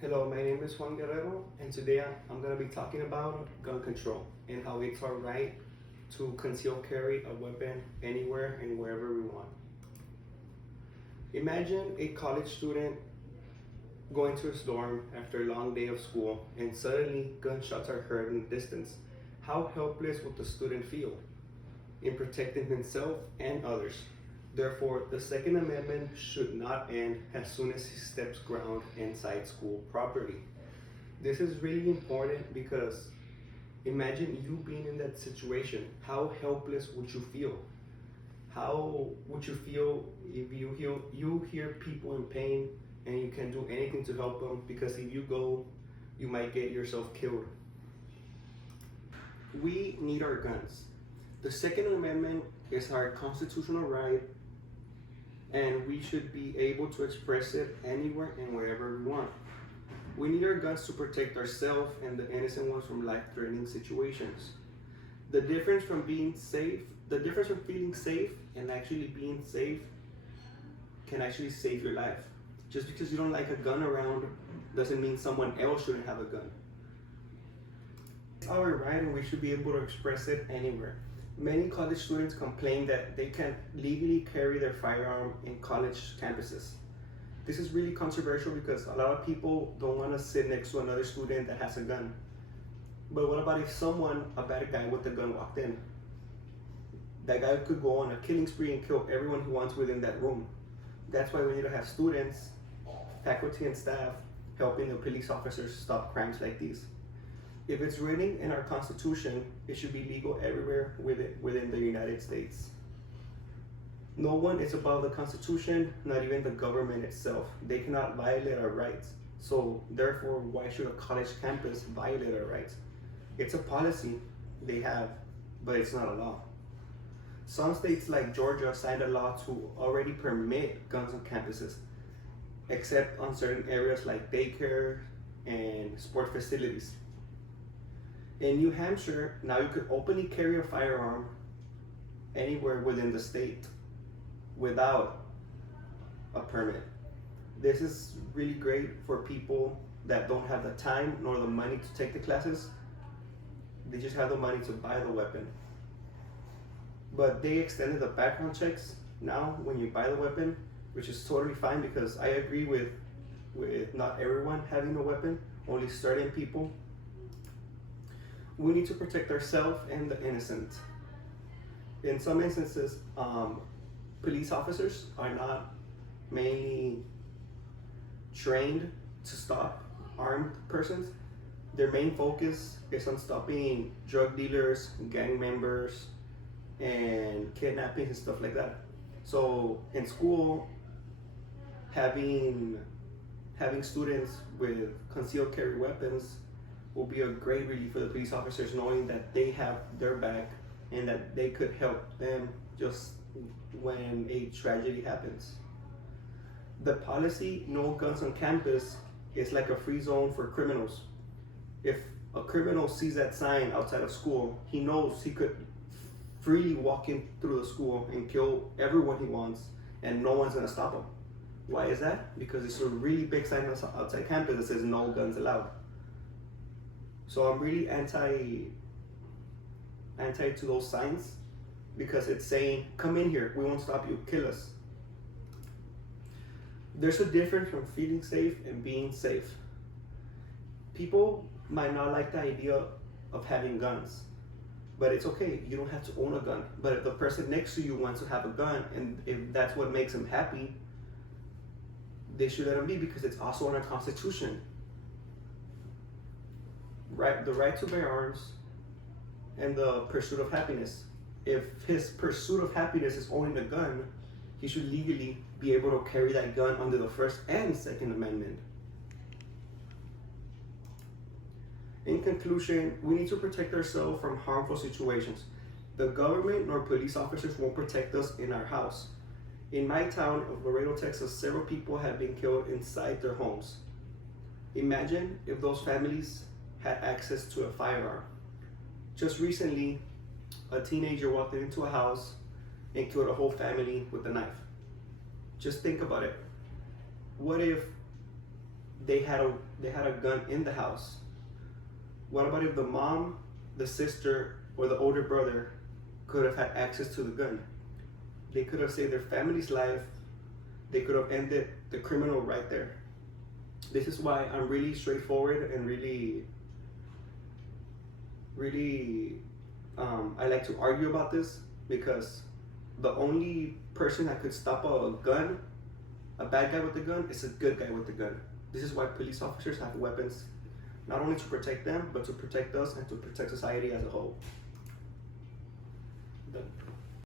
Hello, my name is Juan Guerrero, and today I'm going to be talking about gun control and how it's our right to conceal carry a weapon anywhere and wherever we want. Imagine a college student going to his dorm after a long day of school and suddenly gunshots are heard in the distance. How helpless would the student feel in protecting himself and others? Therefore, the Second Amendment should not end as soon as he steps ground inside school property. This is really important because imagine you being in that situation. How helpless would you feel? How would you feel if you hear people in pain and you can't do anything to help them because if you go, you might get yourself killed? We need our guns. The Second Amendment is our constitutional right, and we should be able to express it anywhere and wherever we want. We need our guns to protect ourselves and the innocent ones from life-threatening situations. The difference from feeling safe and actually being safe can actually save your life. Just because you don't like a gun around doesn't mean someone else shouldn't have a gun. It's our right and we should be able to express it anywhere. Many college students complain that they can't legally carry their firearm in college campuses. This is really controversial because a lot of people don't want to sit next to another student that has a gun. But what about if a bad guy with a gun walked in? That guy could go on a killing spree and kill everyone he wants within that room. That's why we need to have students, faculty and staff helping the police officers stop crimes like these. If it's written in our Constitution, it should be legal everywhere within the United States. No one is above the Constitution, not even the government itself. They cannot violate our rights. So therefore, why should a college campus violate our rights? It's a policy they have, but it's not a law. Some states like Georgia signed a law to already permit guns on campuses, except on certain areas like daycare and sport facilities. In New Hampshire, now you could openly carry a firearm anywhere within the state without a permit. This is really great for people that don't have the time nor the money to take the classes. They just have the money to buy the weapon. But they extended the background checks now when you buy the weapon, which is totally fine because I agree with not everyone having a weapon, only certain people. We need to protect ourselves and the innocent. In some instances, police officers are not mainly trained to stop armed persons. Their main focus is on stopping drug dealers, gang members, and kidnappings and stuff like that. So in school, having students with concealed carry weapons will be a great relief for the police officers, knowing that they have their back and that they could help them just when a tragedy happens. The policy, no guns on campus, is like a free zone for criminals. If a criminal sees that sign outside of school, he knows he could freely walk in through the school and kill everyone he wants and no one's gonna stop him. Why is that? Because it's a really big sign outside campus that says no guns allowed. So I'm really anti to those signs because it's saying, come in here, we won't stop you, kill us. There's a difference from feeling safe and being safe. People might not like the idea of having guns, but it's okay, you don't have to own a gun. But if the person next to you wants to have a gun and if that's what makes them happy, they should let them be because it's also in our Constitution. Right, the right to bear arms and the pursuit of happiness. If his pursuit of happiness is owning a gun, he should legally be able to carry that gun under the First and Second Amendment. In conclusion, we need to protect ourselves from harmful situations. The government nor police officers won't protect us in our house. In my town of Laredo, Texas, several people have been killed inside their homes. Imagine if those families had access to a firearm. Just recently, a teenager walked into a house and killed a whole family with a knife. Just think about it. What if they had a gun in the house. What about if the mom, the sister, or the older brother could have had access to the gun? They could have saved their family's life. They could have ended the criminal right there. This is why I'm really straightforward and really I like to argue about this, because the only person that could stop a gun, a bad guy with a gun, is a good guy with a gun. This is why police officers have weapons, not only to protect them, but to protect us and to protect society as a whole. Done.